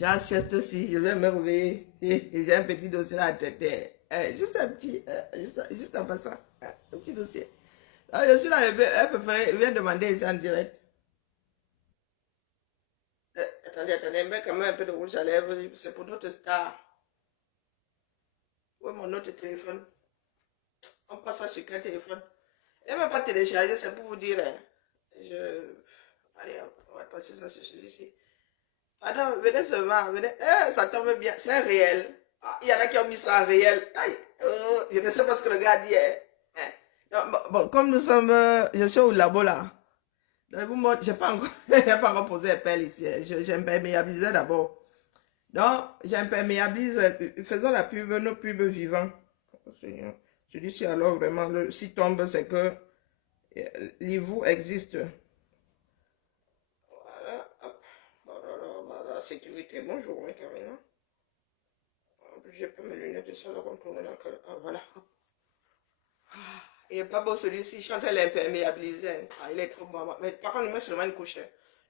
J'ai un sieste aussi, je vais me réveiller. Et j'ai un petit dossier à traiter. Juste un petit, juste en passant. Un petit dossier. Ah, je suis là, elle vient demander ici en direct. Attendez, mais quand même un peu de rouge à lèvres, c'est pour notre star. Oui, mon autre téléphone. On passe ça sur quel téléphone? Elle ne va pas télécharger, c'est pour vous dire. Hein. Je... Allez, on va passer ça sur celui-ci. Pardon, venez seulement, venez. Ça tombe bien, c'est un réel. Ah, il y en a qui ont mis ça en réel. Aïe, je ne sais pas ce que le gars dit. Hein. Hein. Non, bon, comme nous sommes, je suis au labo là. Je n'ai pas, pas encore posé un pelle ici. Hein. J'imperméabilisais d'abord. Donc, j'imperméabilise. Faisons la pub, nos pubs vivants. Oh, Seigneur. Celui-ci, alors vraiment, si tombe, c'est que l'IVU existe. Voilà, hop. Voilà, sécurité, bonjour, hein, Karina. J'ai pas mes lunettes de ça, là, retourner dans le... Ah, voilà. Il n'est pas beau celui-ci, je suis en train de l'imperméabiliser. Hein. Ah, il est trop bon. Mais par contre, il me seulement une couche.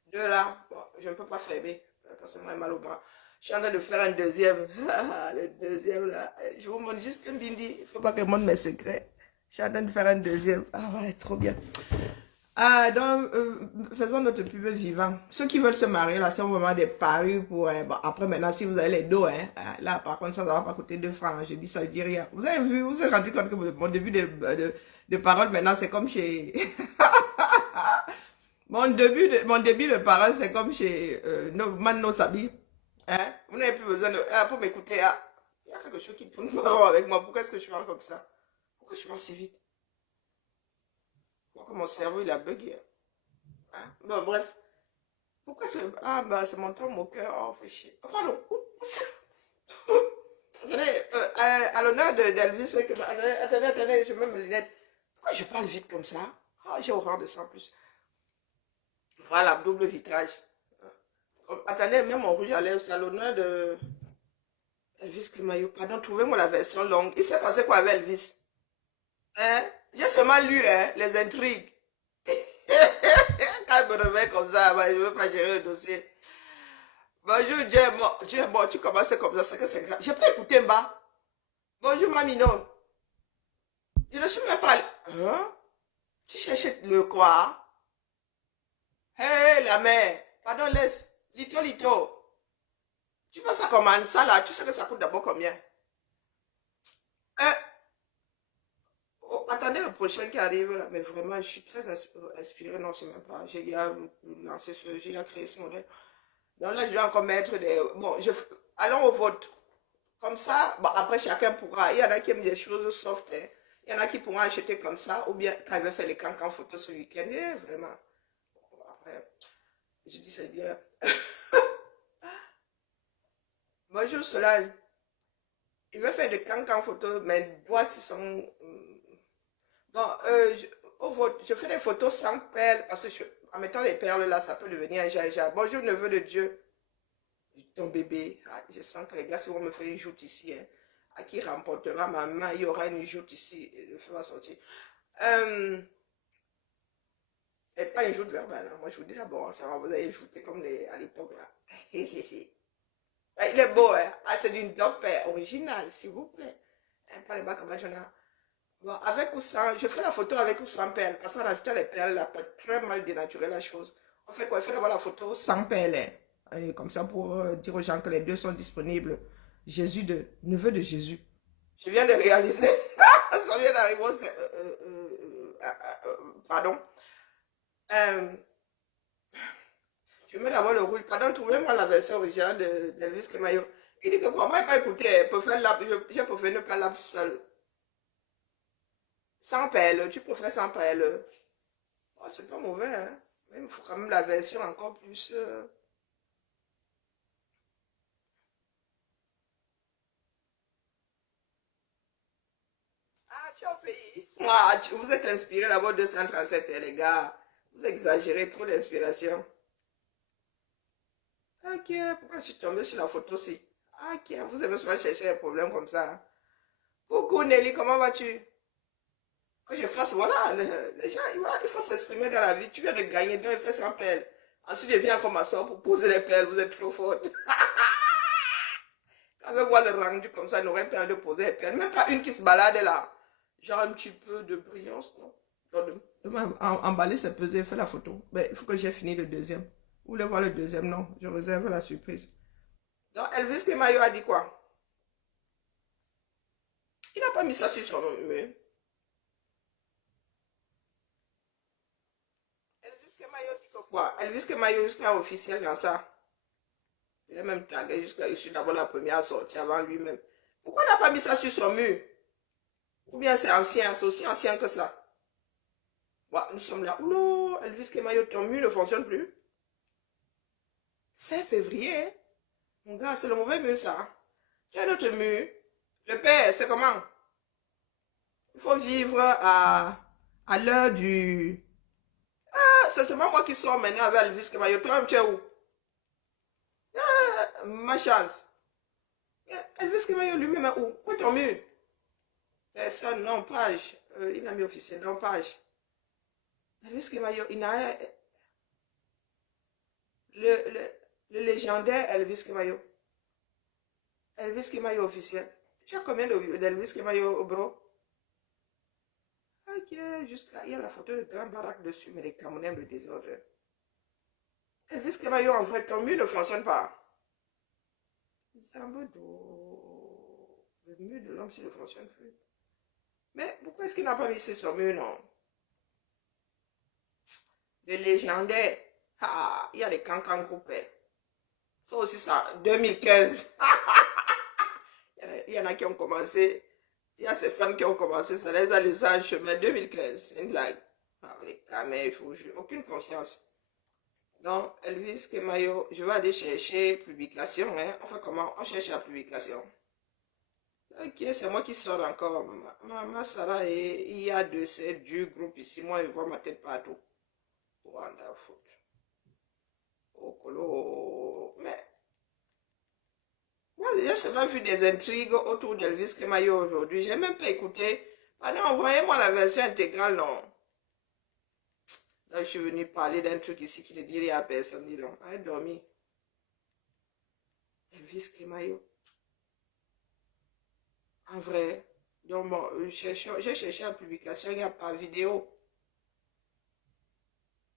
Deux là, bon, je ne peux pas fermer, parce que moi, j'ai mal au bras. Je suis en train de faire un deuxième. Le deuxième là, je vous montre juste un bindi. Il ne faut pas que je montre mes secrets. Je suis en train de faire un deuxième. Ah ouais, trop bien. Ah, donc, faisons notre pub vivant. Ceux qui veulent se marier, là, c'est vraiment des paris pour... bon, après, maintenant, si vous avez les dos, hein, là, par contre, ça ne va pas coûter 2 francs. Hein, je dis ça, je dis rien. Vous avez vu, vous vous êtes rendu compte que mon début de parole, maintenant, c'est comme chez... mon début de parole, c'est comme chez Mano Sabi. Hein? Vous n'avez plus besoin de... pour m'écouter, ah, il y a quelque chose qui tourne pas rond avec moi. Pourquoi est-ce que je parle comme ça? Pourquoi je parle si vite? Pourquoi mon cerveau, il a bugué? Hein? Bon, bref. Pourquoi c'est... Ah, bah, c'est mon ton, mon cœur. Oh, fait chier. Oh, pardon. Oups. Attendez, à l'honneur d'Elvis, attendez, je mets mes lunettes. Pourquoi je parle vite comme ça? Ah, j'ai horreur de ça en plus. Voilà, double vitrage. Attendez, même mon rouge à lèvres, c'est à l'honneur de Elvis Climayo. Pardon, trouvez-moi la version longue. Il s'est passé quoi avec Elvis? Hein? J'ai seulement lu hein, les intrigues. Quand je me réveille comme ça, bah, je ne veux pas gérer le dossier. Bonjour, Dieu, bon, tu commences comme ça, c'est que c'est grave. J'ai pas écouté Mba. Bonjour, Mamino. Je ne suis même pas... Hein? Tu cherches le quoi? Hé, hey, la mère. Pardon, laisse. Lito. Tu penses ça comment ça là? Tu sais que ça coûte d'abord combien? Hein? Oh, attendez le prochain qui arrive là. Mais vraiment, je suis très inspirée. Non, c'est même pas. J'ai lancé j'ai créé ce modèle. Donc là, je vais encore mettre des... Bon, allons au vote. Comme ça, bon, après, chacun pourra. Il y en a qui aiment des choses soft. Hein. Il y en a qui pourront acheter comme ça. Ou bien, quand il va faire les cancans photos ce week-end. Vraiment. Après, je dis ça, je dis... Bonjour Solange. Il veut faire des cancans photos, mais doigts si sont... Bon, au vote, je fais des photos sans perles, parce que en mettant les perles là, ça peut devenir un jaja. Bonjour neveu de Dieu. Ton bébé. Ah, je sens que les gars, si on me fait une joute ici, hein, à qui remportera ma main, il y aura une joute ici, le feu va sortir. Et pas une joute verbale, hein. Moi je vous dis d'abord, ça va vous allez jouter comme à l'époque là. Ah, il est beau, hein. Ah, c'est d'une dope originale, s'il vous plaît. Hein, pas les bacs à bon, avec ou sans, je fais la photo avec ou sans perles, parce qu'en ajoutant les perles, là, peut très mal dénaturer la chose. On fait quoi? Il faut d'abord la photo sans perles. Hein. Et comme ça, pour dire aux gens que les deux sont disponibles. Jésus neveu de Jésus. Je viens de réaliser. Ça vient d'arriver. Pardon. Je mets d'abord le rouge. Pardon, trouvez-moi la version originale d'Elvis Climayo. Il dit que pour moi, il n'a pas écouté. Je préfère ne pas l'ap seul. Sans pelle, tu préfères sans pelle. Oh, c'est pas mauvais, hein. Mais il me faut quand même la version encore plus... Ah, tu as payé. Ah, vous êtes inspiré d'abord 237, les gars. Vous exagérez trop d'inspiration. Ok, pourquoi je suis tombée sur la photo aussi? Ok, vous aimez souvent chercher des problèmes comme ça. Coucou Nelly, comment vas-tu? Que je fasse, voilà, les gens, voilà, il faut s'exprimer dans la vie. Tu viens de gagner, donc il fait sans pelle. Ensuite, je viens encore m'asseoir pour poser les pelles, vous êtes trop forte. avait voir le rendu comme ça, n'aurait pas de poser les pierres. Même pas une qui se balade là. Genre un petit peu de brillance, non? Demain, emballer, c'est peser, faire la photo. Mais il faut que j'ai fini le deuxième. Vous voulez voir le deuxième? Non, je réserve la surprise. Donc, Elvis Kemayo a dit quoi? Il n'a pas mis ça sur son mur. Elvis Kemayo dit quoi? Elvis Kemayo jusqu'à officiel dans ça. Il a même tagué jusqu'à je suis d'abord la première à sortir avant lui-même. Pourquoi il n'a pas mis ça sur son mur? Ou bien c'est ancien, c'est aussi ancien que ça. Ouais, nous sommes là. Oulou, Elvis Kemayo, ton mur ne fonctionne plus. 5 février. Mon gars, c'est le mauvais mur ça. Tu as notre mur. Le père, c'est comment? Il faut vivre à l'heure du... Ah, c'est seulement moi qui sors maintenant avec Elvis Kemayo. Toi-même, tu es où? Ah, ma chance. Elvis Kemayo lui-même est où? Où est ton mur? Personne, non, page. Il a mis officiel, non, page. Elvis Kemayo, il a... Le légendaire Elvis Kemayo. Elvis Kemayo officiel. Tu as combien d'Elvis Kemayo, bro? Ok, jusqu'à... Il y a la photo de Grand Barack dessus, mais les Camerounais le désordre. Elvis Kemayo, en vrai, ton mur ne fonctionne pas. C'est un peu d'eau. Le mur de l'homme, s'il ne fonctionne plus. Mais pourquoi est-ce qu'il n'a pas mis sur son mur, non? Le légendaire. Ah, il y a les cancans coupés. Ça aussi, ça, 2015. Il y en a qui ont commencé. Il y a ces fans qui ont commencé, ça les a laissés en chemin. 2015, c'est une blague. Ah, les camés, je vous jure, aucune conscience. Donc, Elvis Kemayo, je vais aller chercher publication. Hein. Enfin, comment? On cherche la publication. Ok, c'est moi qui sors encore. Maman Sarah et il y a de ces du groupe ici. Moi, je vois ma tête partout. Wonderful. Oh, colo. Mais, moi, j'ai seulement vu des intrigues autour d'Elvis Kemayo aujourd'hui. J'ai même pas écouté. Allez, envoyez-moi la version intégrale, non. Là, je suis venu parler d'un truc ici qui ne dit rien à personne. Dis donc, allez dormir. Elvis Kemayo. En vrai. Donc, bon, j'ai cherché la publication, il n'y a pas vidéo.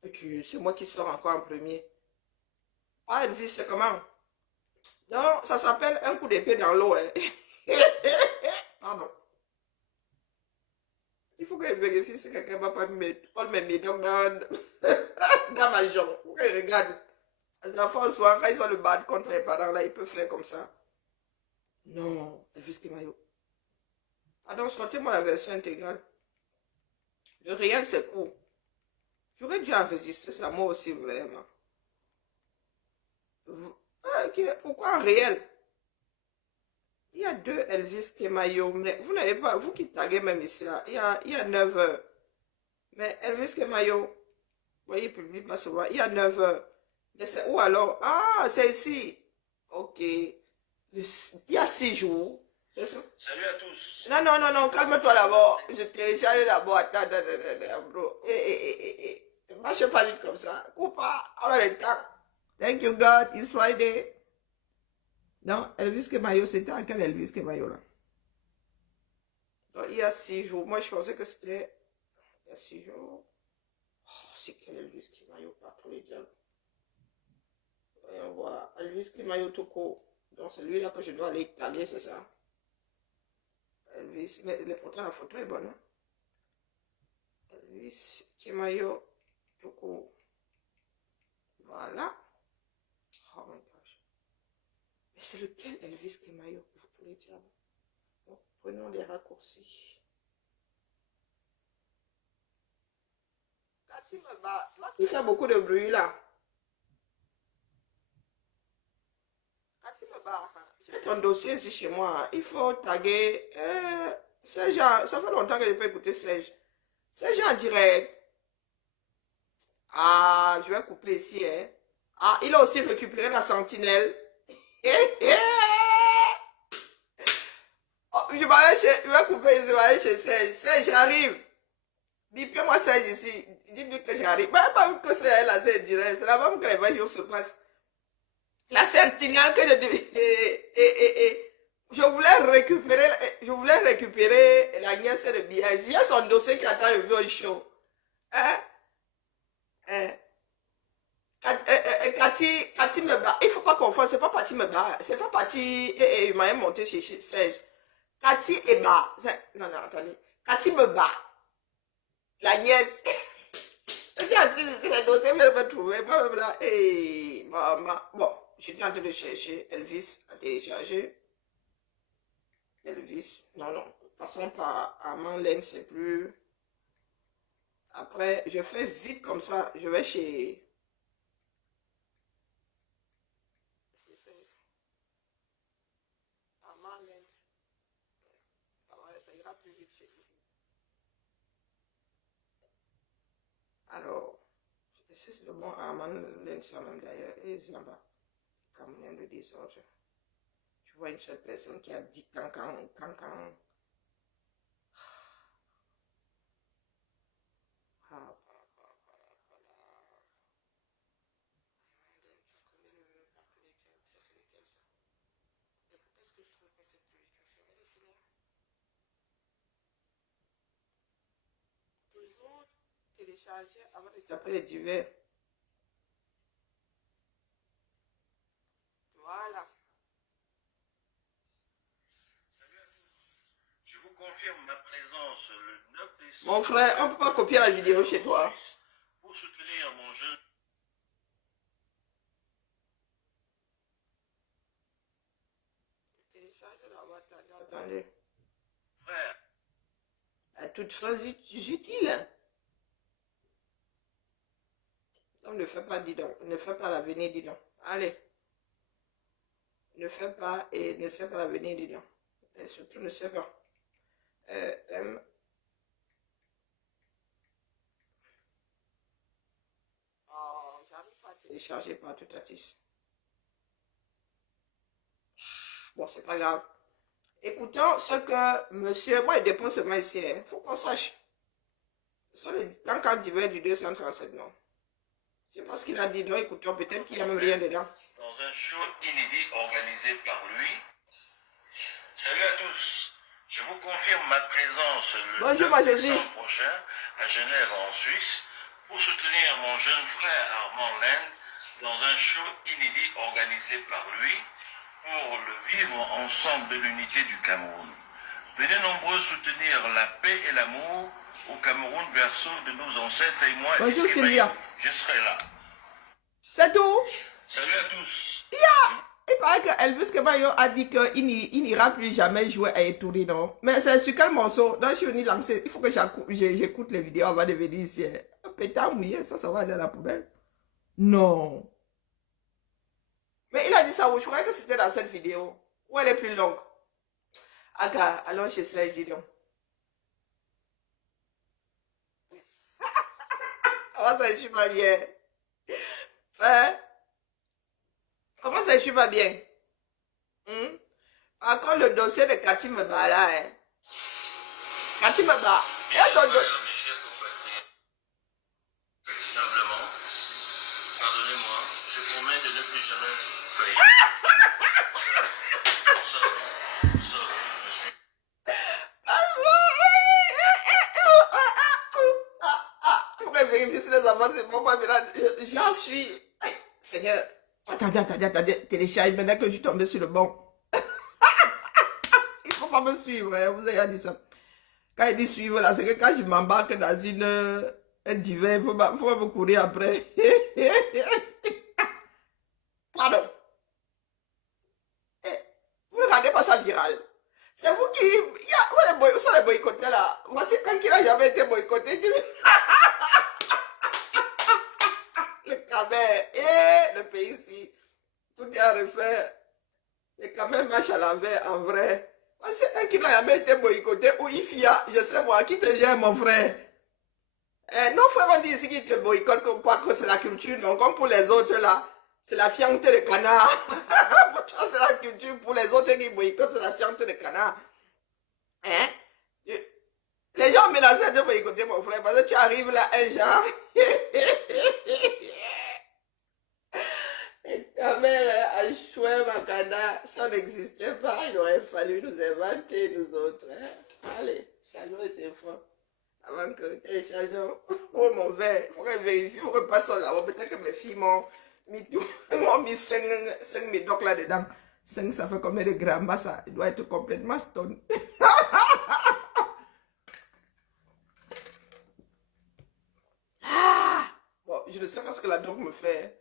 C'est moi qui sors encore en premier. Ah, Elvis, c'est comment? Donc, ça s'appelle un coup d'épée dans l'eau. Hein. Pardon. Il faut que je vérifie si quelqu'un ne va pas mettre all mes médocs dans ma jambe. Faut que je regarde. Les enfants, souvent, quand ils ont le bad contre les parents, là, ils peuvent faire comme ça. Non, Elvis Kemayo. Pardon, sortez-moi la version intégrale. Le réel, c'est court. J'aurais dû enregistrer ça, moi aussi, vraiment. Ah, ok, pourquoi en réel? Il y a 2 Elvis Kemayo, mais vous n'avez pas, vous qui taguez même ici, là, il y a 9 heures. Mais Elvis Kemayo, vous voyez, il publie pas souvent, il y a 9 heures. Mais c'est où alors? Ah, c'est ici. Ok. Il y a 6 jours. Salut à tous. Non, non, non, non, calme-toi d'abord. Je télécharge d'abord. Attends, bro. Marche pas vite comme ça. Coupe pas. On a le temps. Thank you, God. It's Friday. Non, Elvis Kemayo, c'était à quel Elvis Kemayo là? Donc, il y a 6 jours. Moi, je pensais que c'était. Il y a 6 jours. Oh, c'est quel Elvis Kemayo, pas tous les diables. Voyons voir. Elvis Kemayo tout court. Donc, c'est lui là que je dois aller taguer, c'est ça? Elvis, mais pourtant la photo est bonne. Hein? Elvis Kemayo tout court. Voilà. Oh my gosh. Mais c'est lequel Elvis Kemayo? Par tous les diables. Bon, prenons les raccourcis. Quand tu me bats, toi qui fais beaucoup de bruit là. Quand tu me bats, j'ai ton dossier ici chez moi. Il faut taguer Serge. Ça fait longtemps que je n'ai pas écouté Serge. Serge en direct. Ah, je vais couper ici. Hein. Ah, il a aussi récupéré la sentinelle. Oh, je vais couper ici, je vais aller chez Serge. Serge, j'arrive. Bipez-moi Serge ici. Dites-lui que j'arrive. Pas que c'est elle, c'est direct. C'est là-bas que les 20 jours se passent. La sentinelle que je dis. récupérer la nièce de Biagi. Il y a son dossier qui attend le vieux show. Hein? Hein? Cathy me bat. Il ne faut pas confondre, c'est pas Cathy me bat. C'est pas Cathy, il m'a monté chez Serge. Cathy est bas. Non, non, attendez. Cathy me bat. La nièce. Je suis assise ici, le dossier, mais elle me trouver. Hey, maman. Bon, je suis en train de chercher Elvis à télécharger. Elvis. Non, non. Passons par Armand Laine, c'est plus. Après, je fais vite comme ça. Je vais chez. Armand Laine. Ah ouais, ça ira plus vite chez lui. Alors, c'est le bon Armand Laine, ça même d'ailleurs. Et Zamba. Cameroun de désordre. Tu vois une seule personne qui a dit cancan. Toujours télécharger avant de taper les divers. Voilà. Salut à tous. Je vous confirme ma présence le 9 décembre. Mon frère, on ne peut pas copier la vidéo chez toi. Pour soutenir mon jeune Attendez. frère. À toute fin utile. Donc ne fais pas, dis donc. Ne fais pas l'avenir, dis donc. Allez. Ne fais pas et ne sais pas l'avenir, dis donc. Et surtout ne sais pas. Oh, j'arrive pas à télécharger par tout artiste. Bon, c'est pas grave. Écoutons ce que monsieur, moi il dépense seulement ici, il faut qu'on sache. Ce sont les cancans divers du 237, non. Je sais pas ce qu'il a dit, donc écoutons, peut-être qu'il n'y a même rien dedans. Dans un show inédit organisé par lui. Salut à tous. Je vous confirme ma présence le Bonjour, 9 Josie. décembre prochain à Genève en Suisse pour soutenir mon jeune frère Armand Laine dans un show inédit organisé par lui pour le vivre ensemble de l'unité du Cameroun. Venez nombreux soutenir la paix et l'amour au Cameroun, berceau de nos ancêtres, et moi, Bonjour, Sylvia. je serai là. C'est tout. Salut à tous. Il paraît que Elvis Kebayo a dit qu'il n'ira plus jamais jouer à Etouri, non? Mais c'est sur quel morceau? Donc je suis venu lancer. Il faut que j'écoute les vidéos avant de venir ici. Un pétard mouillé, ça va aller à la poubelle. Non. Mais il a dit ça où? Je croyais que c'était dans cette vidéo. Où elle est plus longue? Aga, allons chez Serge, dis donc. Comment ça, je suis pas bien? Hein? Comment ça, je suis pas bien? Encore le dossier de Cathy me bat là, hein? Cathy me bat. Et attends, Mes chers compatriotes, humblement, pardonnez-moi, je promets de ne plus jamais faillir. Sorry, je suis... Faut que je vérifie si les enfants c'est bon, moi maintenant, j'en suis. Aïe, Seigneur, attendez, télécharge maintenant que je suis tombé sur le bon. Il faut pas me suivre, hein, vous avez dit ça. Quand il dit suivre là, c'est que quand je m'embarque dans un divers, il faut pas me courir après. Pardon. Vous ne regardez pas ça viral. C'est vous qui... Où sont les boycottés là? Voici quand il n'a jamais été boycotté. Le Camer et le pays ici. Tout est à refaire. Le Camer marche à l'envers en vrai. Voici un qui n'a jamais été boycotté. Ou Ifia, je sais moi, qui te gère mon frère. Nos frères on dit ici qu'ils te boycottent comme quoi que c'est la culture. Non, comme pour les autres là. C'est la fianté de canard. Pour toi, c'est la culture. Pour les autres qui boycottent, c'est la fianté de canard. Hein? Les gens menacent de boycotter mon frère parce que tu arrives là, un genre. Ta mère a choué Makanda, ça n'existait pas, il aurait fallu nous inventer, nous autres. Hein? Allez, chargeons le téléphone. Avant que téléchargeons. Oh mon verre, il faudrait vérifier, il faudrait passer là. Peut-être que mes filles m'ont mis, m'ont mis 5 médocs là-dedans. 5, ça fait combien de grammes? Bah, ça doit être complètement stone. Ah! Bon, je ne sais pas ce que la drogue me fait.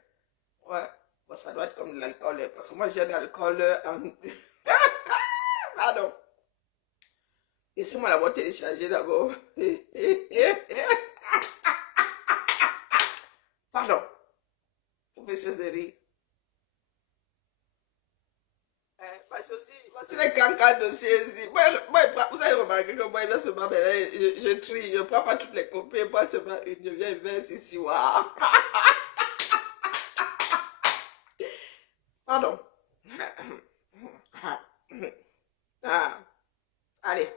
Ouais, bon, ça doit être comme de l'alcool. Parce que moi, j'ai de l'alcool en... Pardon. Laissez-moi l'avoir téléchargé d'abord. Pardon. Vous pouvez cesser de rire. C'est les cancans dossiers ici. Moi, vous avez remarqué que moi, il vient seulement, mais là, je trie. Je ne prends pas toutes les copies. Moi, seulement une. Je viens, il verse ici. Waouh. Pardon. Ah. Allez.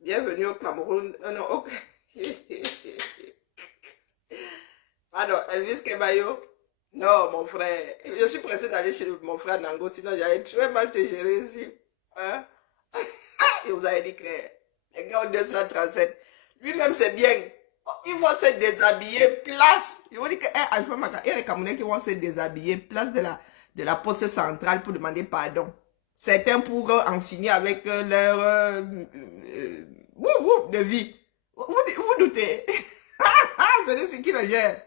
Bienvenue au Cameroun. Non, ok. Pardon, Elvis Kebayo. Non, mon frère. Je suis pressé d'aller chez mon frère Nango, sinon j'allais très mal te gérer ici. Hein? Et vous avez dit que les gars ont 237. Lui-même, c'est bien. Ils vont se déshabiller, place. Ils vont dire qu'il y a les Camerounais qui vont se déshabiller, place de la poste centrale pour demander pardon. Certains pour en finir avec leur de vie. Vous doutez. C'est ce qui le gère.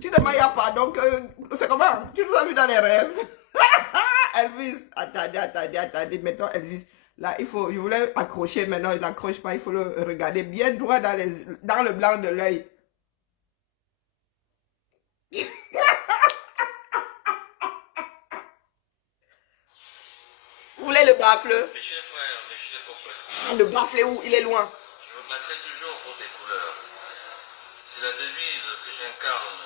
Tu demandes pardon que c'est comment? Tu nous as vu dans les rêves. Elvis, attendez, maintenant Elvis. Là, je voulais accrocher, maintenant il n'accroche pas, il faut le regarder bien droit dans le blanc de l'œil. Vous voulez le baffle? Mes chers frères, mes chers compatriotes. Le baffle est où? Il est loin. Je me battrai toujours pour tes couleurs. C'est la devise que j'incarne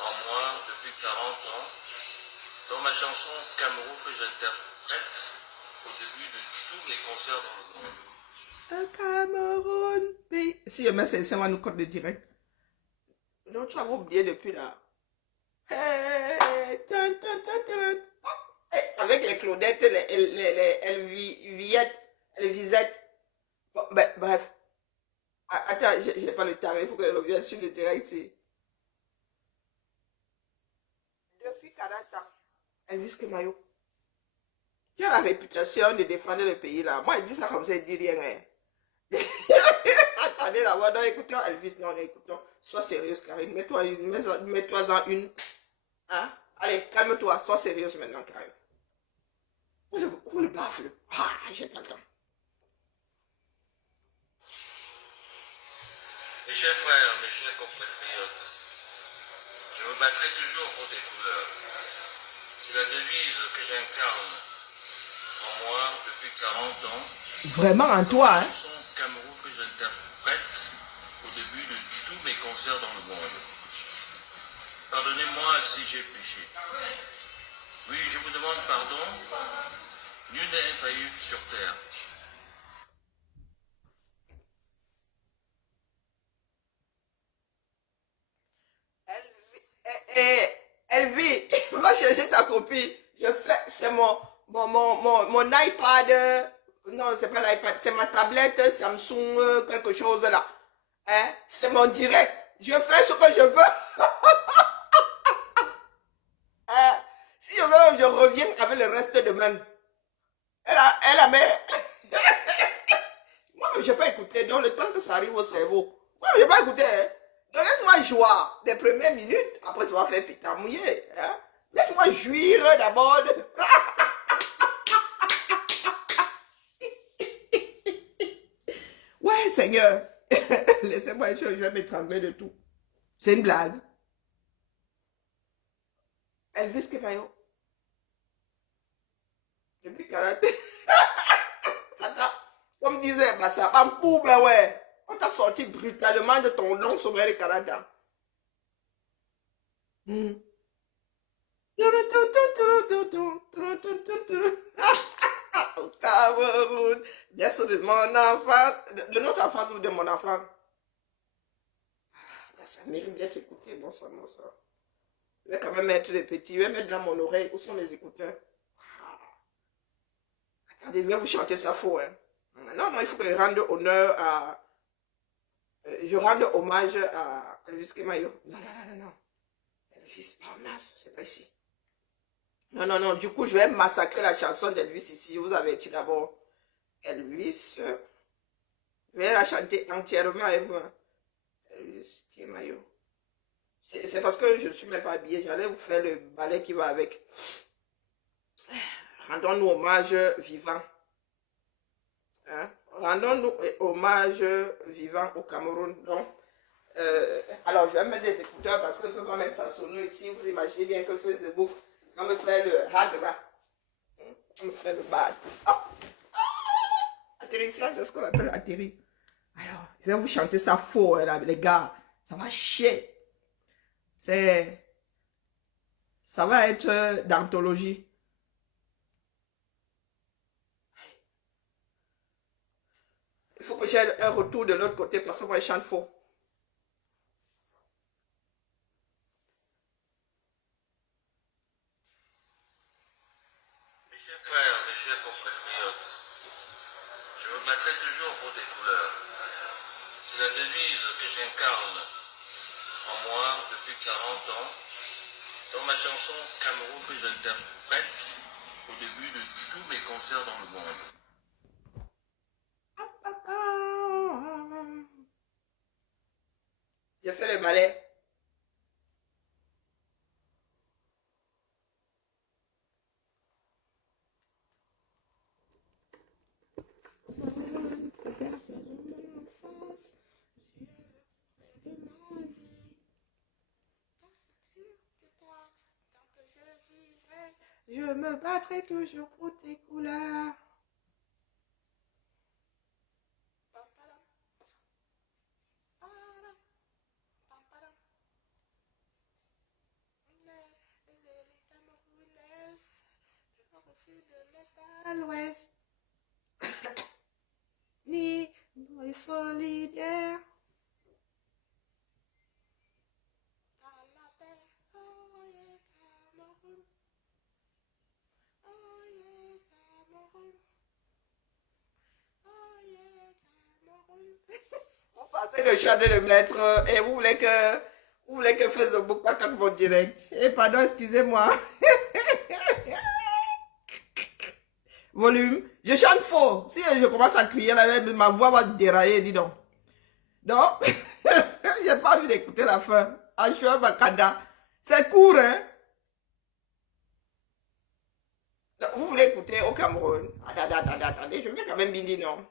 en moi depuis 40 ans dans ma chanson Cameroun que j'interprète au début de tous les concerts dans le monde. Cameroun, pays. Si je mets c'est moi nous code de direct. Donc tu as oublié depuis là. Hey, avec les Claudettes, les Elvisettes. Bon, ben, bref. Attends, j'ai pas le temps, il faut que je revienne sur le direct ici. Depuis 40 ans, Elvis Kemayo, tu as la réputation de défendre le pays là. Moi, il dit ça comme ça, il dit rien. Hein. Attendez là, non, écoutons Elvis, non, écoutons. Sois sérieuse, Karine. Mets-toi en une. Hein? Allez, calme-toi, sois sérieuse maintenant, Karine. Où le baffle? Ah, j'ai pas le temps. Mes chers frères, mes chers compatriotes, je me battrai toujours pour tes couleurs. C'est la devise que j'incarne en moi depuis 40 ans. Vraiment en toi, hein? C'est la chanson Cameroun que j'interprète au début de tous mes concerts dans le monde. Pardonnez-moi si j'ai péché. Oui, je vous demande pardon. Nul n'est infaillible sur terre. Elvie, va chercher ta copie. C'est mon iPad. Non, c'est pas l'iPad, c'est ma tablette Samsung, quelque chose là. Hein? C'est mon direct. Je fais ce que je veux. Hein? Si je veux, je reviens avec le reste demain. Elle a mis... Moi, je n'ai pas écouté. Donc, le temps que ça arrive au cerveau. Moi, je n'ai pas écouté. Hein? Donc, laisse-moi jouer les premières minutes. Après, ça va faire pitin mouillé. Hein? Laisse-moi jouir d'abord. Ouais, Seigneur. Laissez-moi, je vais m'étrangler de tout. C'est une blague. Elvis Kepayo. Depuis 40. Comme disait Bassa, en poube, ouais. On t'a sorti brutalement de ton long sommeil de Canada. Au Cameroun, berceau de mon enfant, de notre enfance ou de mon enfant. Ça mérite d'être écouté, bonsoir, bonsoir. Je vais quand même mettre les petits. Je vais mettre dans mon oreille. Où sont mes écouteurs? Attendez, je vais vous chanter ça faux. Hein. Non, non, il faut que je rende honneur à... je rende hommage à Elvis Kemayo. Non, non, non, non, non. Elvis, oh mince, c'est pas ici. Non, non, non, du coup, je vais massacrer la chanson d'Elvis ici. Je vous avertis d'abord. Elvis, je vais la chanter entièrement avec vous. Elvis Kemayo. C'est parce que je ne suis même pas habillée. J'allais vous faire le ballet qui va avec. Rendons-nous hommage vivant. Hein? Rendons-nous hommage vivant au Cameroun. Donc, alors, je vais mettre des écouteurs parce que je ne peux pas mettre ça sonore ici. Vous imaginez bien que Facebook, on me fait le hagra. On me fait le bad. Oh! Atterrissage, c'est ce qu'on appelle atterrir. Alors, je vais vous chanter ça faux, là, les gars. Ça va chier. Ça va être d'anthologie. Il faut que j'aie un retour de l'autre côté parce que moi je chante faux. Mes chers frères, mes chers compatriotes, je me battrai toujours pour tes couleurs. C'est la devise que j'incarne en moi depuis 40 ans dans ma chanson Cameroun que j'interprète au début de tous mes concerts dans le monde. J'ai fait le ballet. Je me battrai toujours pour tes couleurs. À l'ouest, ni solidaire. Dans la paix, oh yeah, Cameroun. Oh yeah, Cameroun. Oh yeah, Cameroun. Vous pensez que je suis en train de mettre et vous voulez que Facebook pas comme mon direct. Eh pardon, excusez-moi. Volume. Je chante faux. Si je commence à crier, là, ma voix va dérailler, dis donc. Donc, j'ai pas envie d'écouter la fin. Ashua Bakanda. C'est court, hein? Donc, vous voulez écouter au Cameroun? Attendez, je vais quand même bien dire non.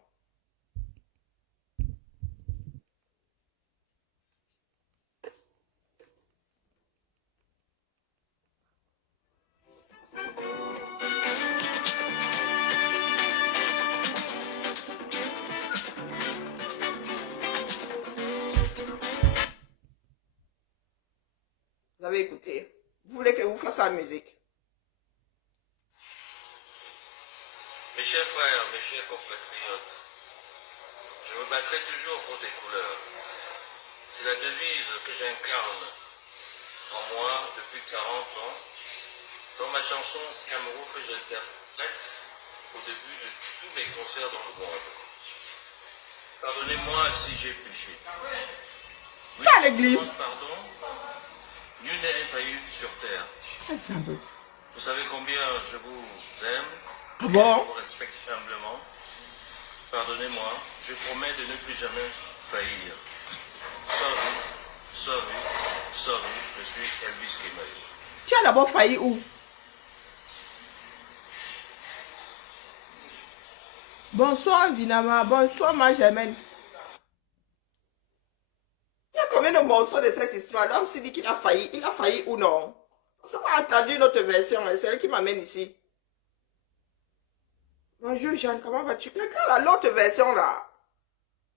Vous avez écouté? Vous voulez que vous fasse la musique? Mes chers frères, mes chers compatriotes, je me battrai toujours pour tes couleurs. C'est la devise que j'incarne en moi depuis 40 ans dans ma chanson Cameroun que j'interprète au début de tous mes concerts dans le monde. Pardonnez-moi si j'ai péché. Oui, Tu à l'église? pardon, nul n'est infaillible sur terre. Vous savez combien je vous aime. Ah bon? Je vous respecte humblement. Pardonnez-moi, je promets de ne plus jamais faillir. Sorry, je suis Elvis Kemayo. Tu as d'abord failli où? Bonsoir Vinama, bonsoir ma Germaine. Il y a combien de morceaux de cette histoire? L'homme s'est dit qu'il a failli. Il a failli ou non? On n'a pas entendu une autre version, c'est elle qui m'amène ici. Bonjour Jeanne, comment vas-tu? Quelqu'un a l'autre version là,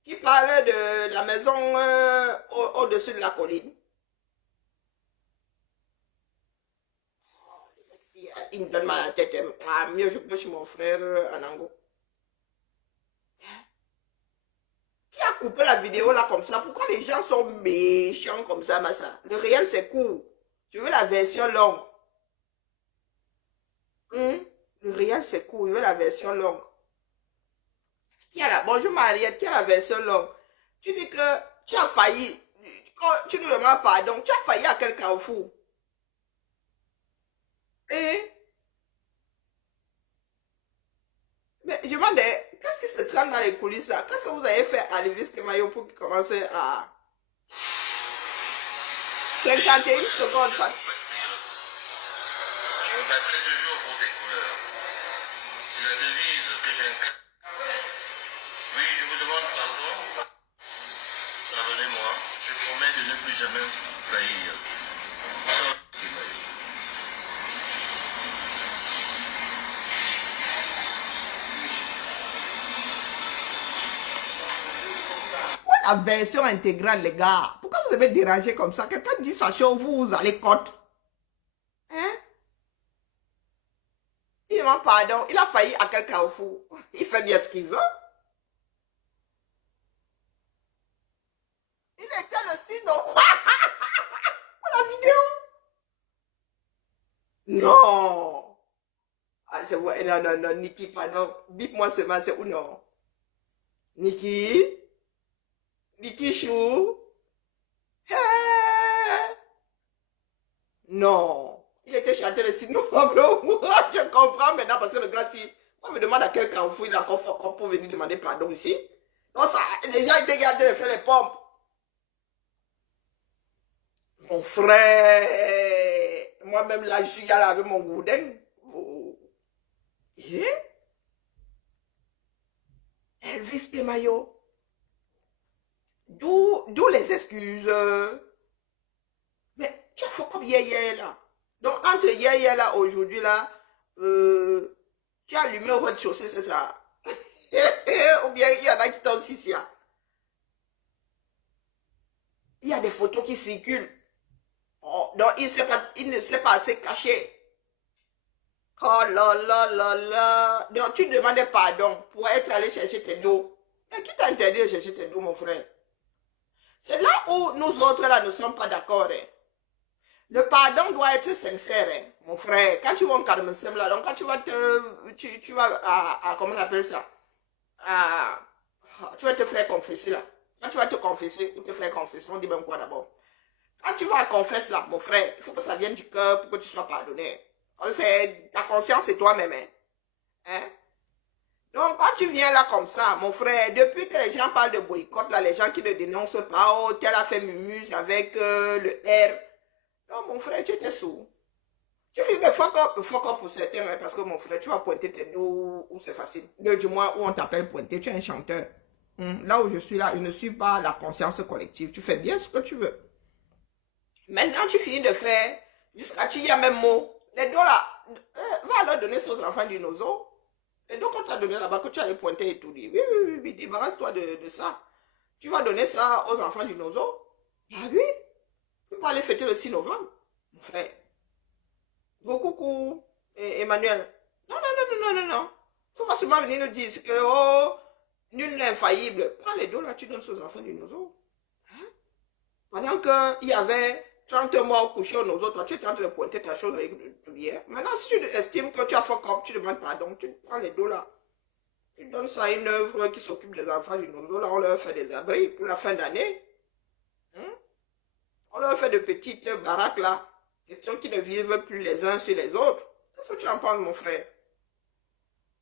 qui parlait de la maison au-dessus de la colline. Il me donne mal à la tête. Ah, mieux je peux chez mon frère Anango. Qui a coupé la vidéo là comme ça? Pourquoi les gens sont méchants comme ça, Massa? Le réel c'est court. Je veux la version longue. Le réel, c'est court. Je veux la version longue. Bonjour Mariette, qui a la version longue? Tu dis que tu as failli. Quand tu nous demandes pardon, tu as failli à quel carrefour? Et mais je me demandais, qu'est-ce qui se trame dans les coulisses là? Qu'est-ce que vous avez fait à Lévis Temayo pour qu'il commence à 51 secondes ça? Je me battrai toujours pour tes couleurs. C'est la devise que j'incarne. Oui, je vous demande pardon. Pardonnez-moi. Je promets de ne plus jamais faillir. Sauf qu'il m'a dit. La version intégrale, les gars. Pourquoi vous avez dérangé comme ça? Quelqu'un dit ça chaud, vous allez côte. Hein? Il demande pardon. Il a failli à quel carrefour? Il fait bien ce qu'il veut. Il était le 6 novembre. Pour la vidéo. Non. Ah, c'est vrai. Non, non, non, Niki, pardon. Bip-moi seulement, c'est où non? Niki? Niki Chou? Hey. Non. Il était chanté le 6 novembre. Je comprends maintenant parce que le gars, si on me demande à quel carrefour il est encore fort pour venir demander pardon ici. Donc ça, les gens étaient gardés de faire les pompes. Mon frère, moi-même là, je suis allé avec mon gourdin. Oh. Elvis Temayo. D'où les excuses. Mais tu as fait comme hier là. Donc entre hier là, aujourd'hui là, tu as allumé au rez-de-chaussée, c'est ça? Ou bien il y en a qui t'ont ici. Il y a des photos qui circulent. Oh, donc il ne s'est pas assez caché. Oh là là là là. Donc tu demandais pardon pour être allé chercher tes dos. Mais qui t'a interdit de chercher tes dos, mon frère? C'est là où nous autres là ne sommes pas d'accord. Hein. Le pardon doit être sincère, hein, mon frère. Quand tu vas en Carmesem là, donc quand tu vas tu vas comment on appelle ça? Tu vas te faire confesser là. Quand tu vas te confesser ou te faire confesser, on dit même quoi d'abord? Quand tu vas confesser là, mon frère, il faut que ça vienne du cœur pour que tu sois pardonné. Ta conscience, c'est toi-même. Hein? Donc, quand tu viens là comme ça, mon frère, depuis que les gens parlent de boycott, là, les gens qui ne dénoncent pas, oh, tel a fait mumuse avec le R. Non, mon frère, tu étais sourd. Tu fais de fuck up pour certains, hein, parce que mon frère, tu vas pointer tes dos où c'est facile. Du moins, où on t'appelle pointer, tu es un chanteur. Là où je suis là, je ne suis pas la conscience collective. Tu fais bien ce que tu veux. Maintenant, tu finis de faire, jusqu'à tu y as même mot. Les dos là, va leur donner ça aux enfants du nozo. Les dos qu'on t'a donné là-bas, que tu allais pointer et tout dire. Oui, débarrasse-toi de ça. Tu vas donner ça aux enfants du nozo. Ah oui, tu peux aller fêter le 6 novembre, mon frère. Coucou, Emmanuel. Non. Faut pas seulement venir nous dire que, oh, nul n'est infaillible. Prends les dos là, tu donnes ça aux enfants du nozo. Hein? Pendant qu'il y avait 30 morts couchés au nozo, toi, tu es en train de pointer ta chose avec hier. Maintenant, si tu estimes que tu as fait comme tu demandes pardon, tu prends les dos là. Tu donnes ça à une œuvre qui s'occupe des enfants du nozo. Là, on leur fait des abris pour la fin d'année. On leur fait de petites baraques là. Question qu'ils ne vivent plus les uns sur les autres. Qu'est-ce que tu en penses, mon frère?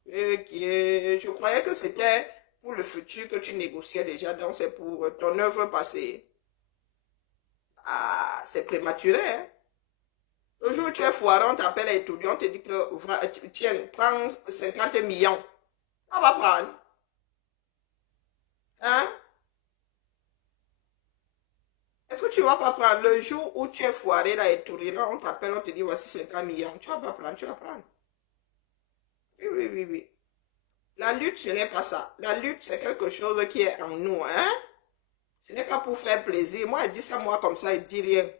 Je croyais que c'était pour le futur que tu négociais déjà. Donc, c'est pour ton œuvre passée. Ah, c'est prématuré. Hein? Le jour où tu es foiré, on t'appelle à étudier, on te dit que, tiens, prends 50 millions. On va prendre. Hein? Est-ce que tu ne vas pas prendre le jour où tu es foiré là et tout, on t'appelle, on te dit voici 50 millions. Tu ne vas pas prendre, tu vas prendre. Oui. La lutte, ce n'est pas ça. La lutte, c'est quelque chose qui est en nous. Hein? Ce n'est pas pour faire plaisir. Moi, elle dit ça, moi, comme ça, elle dit rien.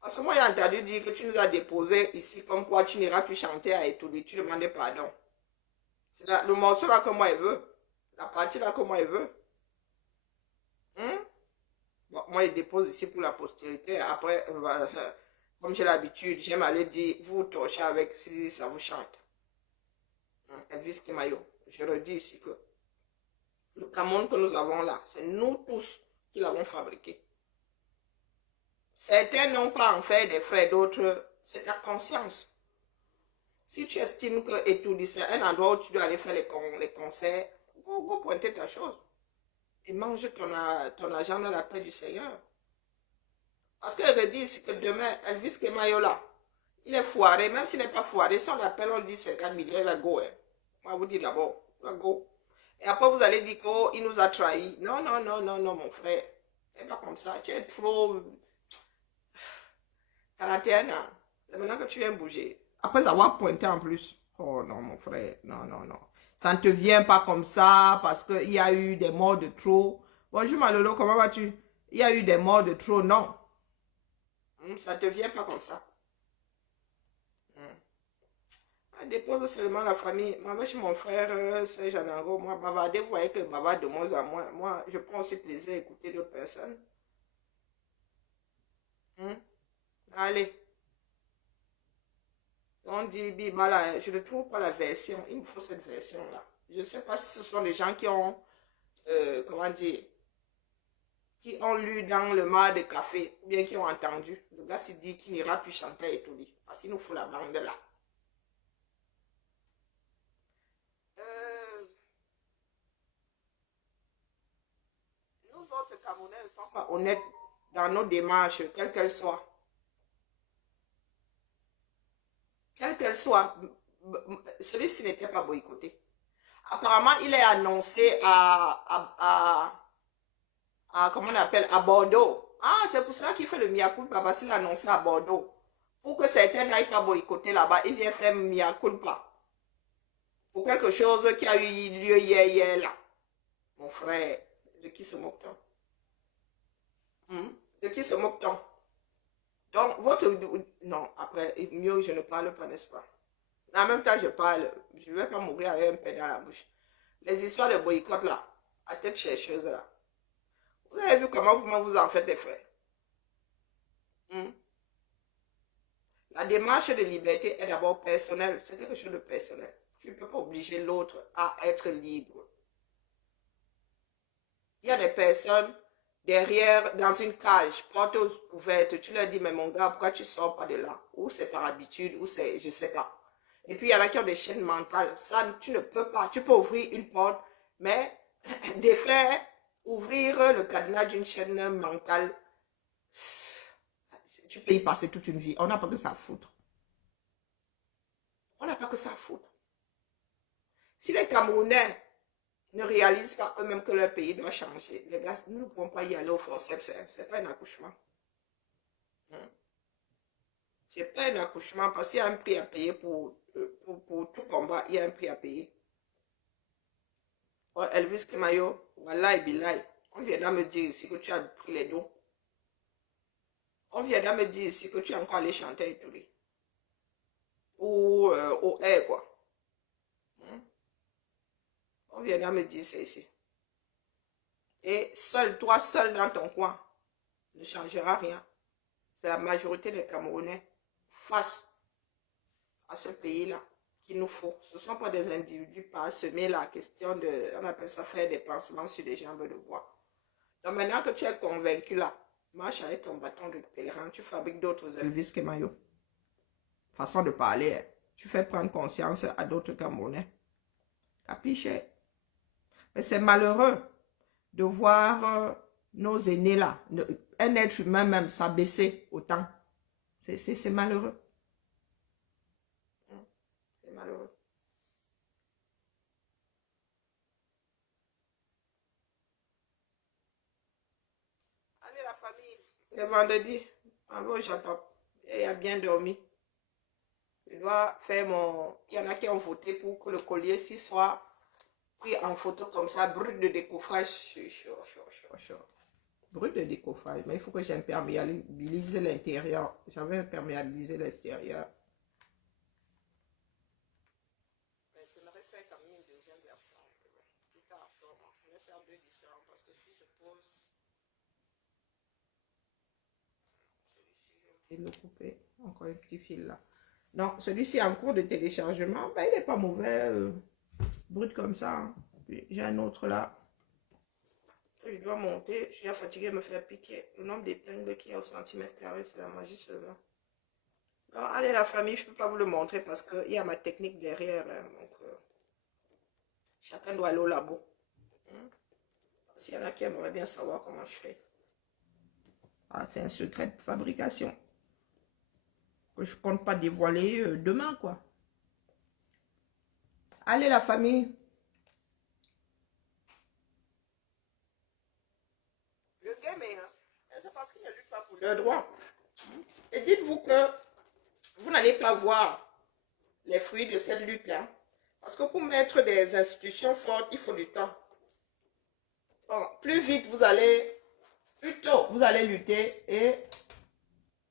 Parce que moi, j'ai entendu dire que tu nous as déposé ici, comme quoi tu n'iras plus chanter à étudier. Tu demandais pardon. C'est le morceau là que moi, elle veut. La partie là que moi, elle veut. Bon, moi, je dépose ici pour la postérité. Après, comme j'ai l'habitude, j'aime aller dire, vous torchez avec si ça vous chante. Elvis Kimayo. Je redis ici que le Cameroun que nous avons là, c'est nous tous qui l'avons fabriqué. Certains n'ont pas en fait des frais, d'autres, c'est ta conscience. Si tu estimes que Etoudi, c'est un endroit où tu dois aller faire les concerts, go pointer ta chose. Et mange ton argent dans la paix du Seigneur. Parce que je dis ici que demain, Elvis Kemayo là, il est foiré, même s'il n'est pas foiré, si on l'appelle, on lui dit 50 millions, il va go. Hein. Moi, je vous dis d'abord, il va go. Et après, vous allez dire qu'il nous a trahis. Non, non, non, non, non, mon frère. C'est pas comme ça. Tu es trop 41 ans. C'est maintenant que tu viens bouger. Après avoir pointé en plus. Oh non, mon frère. Non, non, non. Ça ne te vient pas comme ça parce qu'il y a eu des morts de trop. Bonjour Malolo, comment vas-tu? Il y a eu des morts de trop. Non. Ça ne te vient pas comme ça. Dépose seulement la famille. Moi, chez mon frère, c'est Janango. Moi, bavarder, vous voyez que bavarde de moins en moins. Moi, je prends aussi plaisir à écouter d'autres personnes. Allez. On dit, Bibala, je ne trouve pas la version. Il me faut cette version-là. Je ne sais pas si ce sont des gens qui ont, comment dire, qui ont lu dans le mar de café, ou bien qui ont entendu. Le gars s'est dit qu'il n'ira plus chanter à Etoli. Parce qu'il nous faut la bande là. Nous autres Camerounais ne sommes pas honnêtes dans nos démarches, quelles qu'elles soient. Quelle qu'elle soit, celui-ci n'était pas boycotté. Apparemment, il est annoncé comment on appelle, à Bordeaux. Ah, c'est pour cela qu'il fait le mea culpa, parce qu'il est annoncé à Bordeaux. Pour que certains n'aillent pas boycotter là-bas, il vient faire mea culpa. Pour quelque chose qui a eu lieu hier, là. Mon frère, de qui se moque-t-on? De qui se moque-t-on? Donc, votre... Non, après, mieux, je ne parle pas, n'est-ce pas? En même temps, je parle. Je ne vais pas mourir avec un pain dans la bouche. Les histoires de boycott, là, à tête chercheuse, là. Vous avez vu comment vous en faites des frais? La démarche de liberté est d'abord personnelle. C'est quelque chose de personnel. Tu ne peux pas obliger l'autre à être libre. Il y a des personnes derrière, dans une cage, porte ouverte. Tu leur dis, mais mon gars, pourquoi tu ne sors pas de là? Ou c'est par habitude, ou c'est, je ne sais pas. Et puis, il y en a qui ont des chaînes mentales. Ça, tu ne peux pas. Tu peux ouvrir une porte, mais défaire, ouvrir le cadenas d'une chaîne mentale, tu peux y passer toute une vie. On n'a pas que ça à foutre. On n'a pas que ça à foutre. Si les Camerounais ne réalisent pas eux-mêmes que leur pays doit changer, les gars, nous ne pouvons pas y aller au forceps. Ce n'est pas un accouchement. Ce n'est pas un accouchement parce qu'il y a un prix à payer pour tout combat. Il y a un prix à payer. Oh, Elvis Kemayo, Wallahi Billahi, on viendra me dire ici que tu as pris les dos. On viendra me dire ici que tu es encore allé chanter et tout. Ou au air, quoi. On viendra me dire ça ici. Et seul, toi seul dans ton coin, ne changera rien. C'est la majorité des Camerounais face à ce pays-là qu'il nous faut. Ce ne sont pas des individus parsemés, la question de, on appelle ça faire des pansements sur des jambes de bois. Donc maintenant que tu es convaincu là, marche avec ton bâton de pèlerin, tu fabriques d'autres Elvis Kemayo. Façon de parler, hein. Tu fais prendre conscience à d'autres Camerounais. Capiche? Mais c'est malheureux de voir nos aînés là, un être humain même s'abaisser autant. C'est malheureux. C'est malheureux. Allez la famille, c'est vendredi, on va au Japon. Il a bien dormi. Je dois faire mon... Il y en a qui ont voté pour que le collier-ci soit pris en photo comme ça, brut de décoffrage. Brut de décoffrage, mais il faut que j'imperméabilise l'intérieur. J'avais imperméabilisé l'extérieur. Mais je n'aurais fait quand même une deuxième version. Plus tard, je vais faire deux différents parce que si je pose... Et le couper. Encore un petit fil là. Non, celui-ci est en cours de téléchargement. Ben, il n'est pas mauvais. Brut comme ça. Hein. J'ai un autre là. Je dois monter. Je suis fatiguée de me faire piquer. Le nombre d'épingles qui est au centimètre carré, c'est la magie seulement. Non, allez, la famille, je ne peux pas vous le montrer parce qu'il y a ma technique derrière. Hein, donc, chacun doit aller au labo. Hein? S'il y en a qui aimeraient bien savoir comment je fais. Ah, c'est un secret de fabrication. Que je ne compte pas dévoiler demain, quoi. Allez, la famille. Le game est, hein, c'est parce qu'il ne lutte pas pour leurs droits. Et dites-vous que vous n'allez pas voir les fruits de cette lutte-là. Parce que pour mettre des institutions fortes, il faut du temps. Bon, plus vite vous allez, plus tôt vous allez lutter et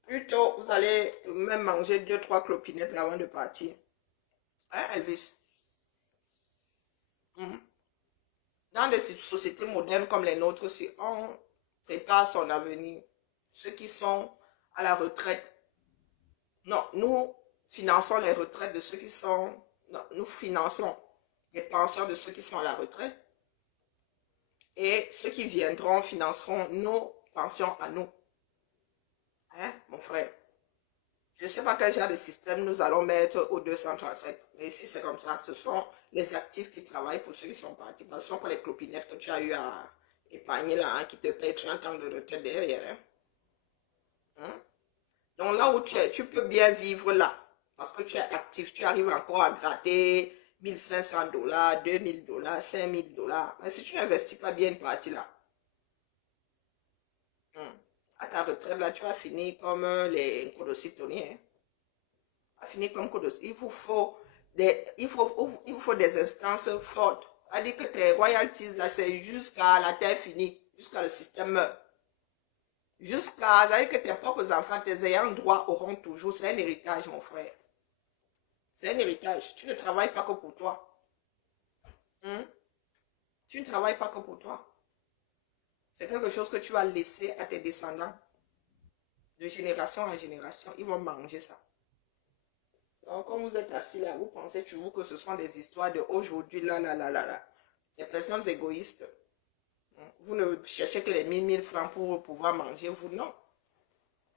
plus tôt vous allez même manger 2-3 clopinettes avant de partir. Hein, Elvis? Dans des sociétés modernes comme les nôtres, si on prépare son avenir, ceux qui sont à la retraite, non, nous finançons les retraites de ceux qui sont, non, nous finançons les pensions de ceux qui sont à la retraite et ceux qui viendront financeront nos pensions à nous. Hein, mon frère? Je ne sais pas quel genre de système nous allons mettre au 237. Mais ici, c'est comme ça. Ce sont les actifs qui travaillent pour ceux qui sont partis. Ce ne sont pas les clopinettes que tu as eu à épargner là, hein, qui te payent 30 ans de retraite derrière. Hein. Hein? Donc là où tu es, tu peux bien vivre là. Parce que tu es actif. Tu arrives encore à gratter 1500 $, 2000 $, 5000 $. Mais si tu n'investis pas bien une partie là, à ta retraite, là, tu vas finir comme les codocitoniens. Hein. Tu vas finir comme codocitoniens. Il vous faut des instances fortes. C'est-à-dire que tes royalties, là, c'est jusqu'à la terre finie, jusqu'à le système meurt. Jusqu'à, c'est-à-dire que tes propres enfants, tes ayants droit auront toujours. C'est un héritage, mon frère. C'est un héritage. Tu ne travailles pas que pour toi. Tu ne travailles pas que pour toi. C'est quelque chose que tu vas laisser à tes descendants. De génération en génération, ils vont manger ça. Donc, quand vous êtes assis là, vous pensez toujours que ce sont des histoires de aujourd'hui, là. Des personnes égoïstes. Vous ne cherchez que les 1000 francs pour pouvoir manger, vous non.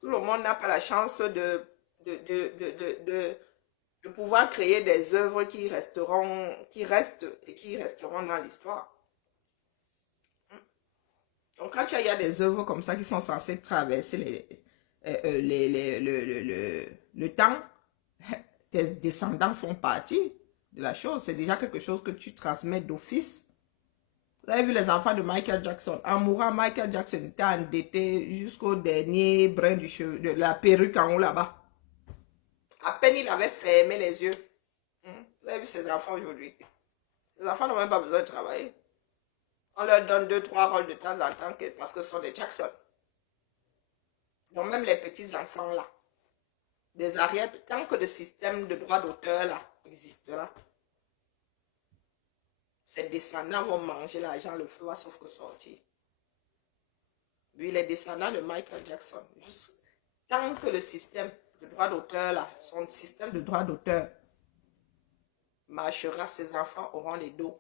Tout le monde n'a pas la chance de pouvoir créer des œuvres qui restent et qui resteront dans l'histoire. Donc, quand il y a des œuvres comme ça qui sont censées traverser le temps, tes descendants font partie de la chose. C'est déjà quelque chose que tu transmets d'office. Vous avez vu les enfants de Michael Jackson. En mourant, Michael Jackson était endetté jusqu'au dernier brin de la perruque en haut là-bas. À peine il avait fermé les yeux. Vous avez vu ces enfants aujourd'hui. Les enfants n'ont même pas besoin de travailler. On leur donne 2-3 rôles de temps en temps parce que ce sont des Jackson. Donc même les petits enfants là, des arrières, tant que le système de droit d'auteur là existera, ses descendants vont manger l'argent, le feu va sauf que sortir. Oui, les descendants de Michael Jackson, tant que le système de droit d'auteur là, son système de droit d'auteur marchera, ses enfants auront les dos.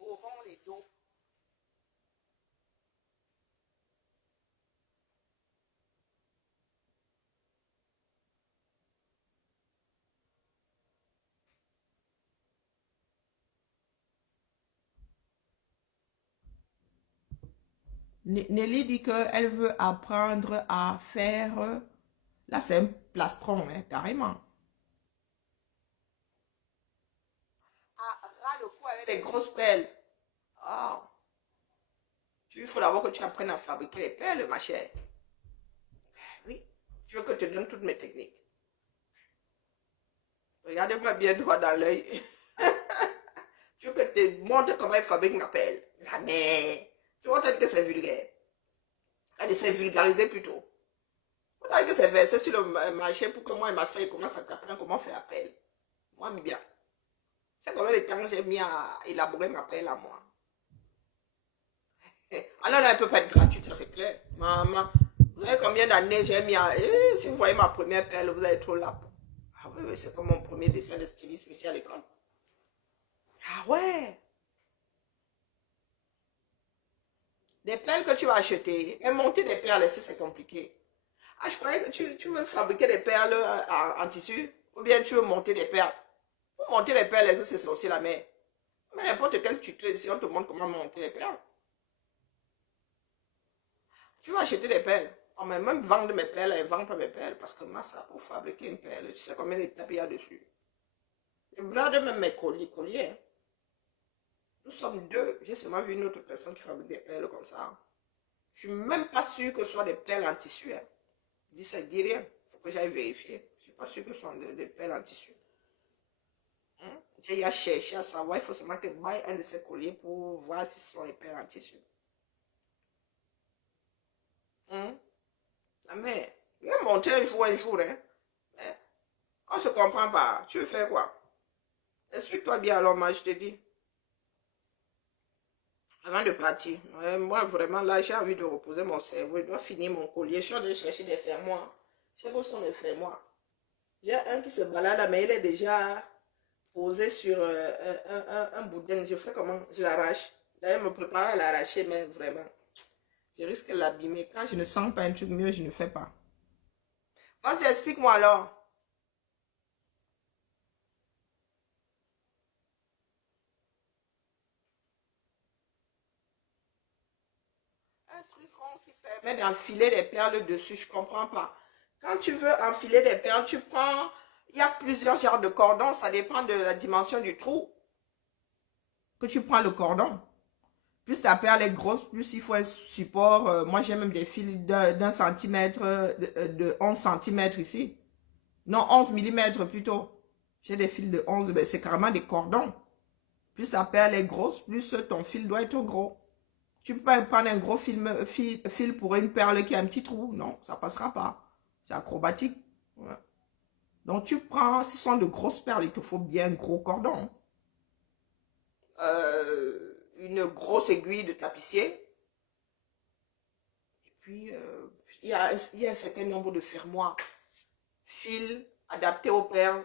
Auront les dos. Nelly dit qu'elle veut apprendre à faire... Là, c'est un plastron, hein, carrément. Ah, ras le cou avec les grosses pelles. Ah. Il faut d'abord que tu apprennes à fabriquer les pelles, ma chère. Oui. Tu veux que je te donne toutes mes techniques. Regardez-moi bien droit dans l'œil. Tu veux que je te montre comment elle fabrique ma pelle. Jamais. Tu vas te dire que c'est vulgaire. Elle s'est vulgarisée plutôt. Tu vas te dire que c'est versé sur le marché pour que moi et ma soeur commencent à apprendre comment faire la pelle. Moi, bien. C'est combien de temps j'ai mis à élaborer ma pelle à moi. Alors là, elle ne peut pas être gratuite, ça c'est clair. Maman, combien d'années j'ai mis à... si vous voyez ma première perle, vous allez trop là. Ah oui, oui, c'est comme mon premier dessin de stylisme ici à l'école. Ah ouais. Des perles que tu vas acheter. Et monter des perles ici, c'est compliqué. Ah, je croyais que tu veux fabriquer des perles en tissu. Ou bien tu veux monter des perles. Pour monter les perles, c'est aussi la mer. Mais n'importe quel tuto ici, on te montre comment monter les perles. Tu vas acheter des perles. On va même vendre mes perles et vendre pas mes perles. Parce que moi, ça, pour fabriquer une perle, tu sais combien d'étapes il y a dessus. Je brade même mes colliers. Nous sommes deux. J'ai seulement vu une autre personne qui fabrique des perles comme ça. Je suis même pas sûre que ce soit des perles en tissu. Hein. Je dis ça, dit rien. Il faut que j'aille vérifier. Je suis pas sûre que ce soit des perles en tissu. J'ai cherché à savoir. Il faut seulement que je baille un de ces colliers pour voir si ce sont des perles en tissu. Mais, il va monter un jour, hein. On ne se comprend pas. Tu veux faire quoi? Explique-toi bien alors, moi, je te dis. Avant de partir. Moi, vraiment, là, j'ai envie de reposer mon cerveau. Je dois finir mon collier. Je suis en train de chercher des fermoirs. Je sais pas où sont les fermoirs. J'ai un qui se balade là, mais il est déjà posé sur un boudin. Je fais comment? Je l'arrache. D'ailleurs, me prépare à l'arracher, mais vraiment. Je risque de l'abîmer. Quand je ne sens pas un truc mieux, je ne fais pas. Vas-y, explique-moi alors. Un truc rond qui permet d'enfiler des perles dessus, je comprends pas. Quand tu veux enfiler des perles, tu prends... Il y a plusieurs genres de cordons, ça dépend de la dimension du trou. Que tu prends le cordon. Plus ta perle est grosse, plus il faut un support. Moi, j'ai même des fils d'un centimètre, de 11 centimètres ici. Non, 11 millimètres plutôt. J'ai des fils de 11, mais c'est carrément des cordons. Plus ta perle est grosse, plus ton fil doit être gros. Tu peux pas prendre un gros fil pour une perle qui a un petit trou. Non, ça passera pas. C'est acrobatique. Ouais. Donc, tu prends, si ce sont de grosses perles, il te faut bien un gros cordon. Une grosse aiguille de tapissier. Et puis, il y a un certain nombre de fermoirs. Fils adaptés aux perles.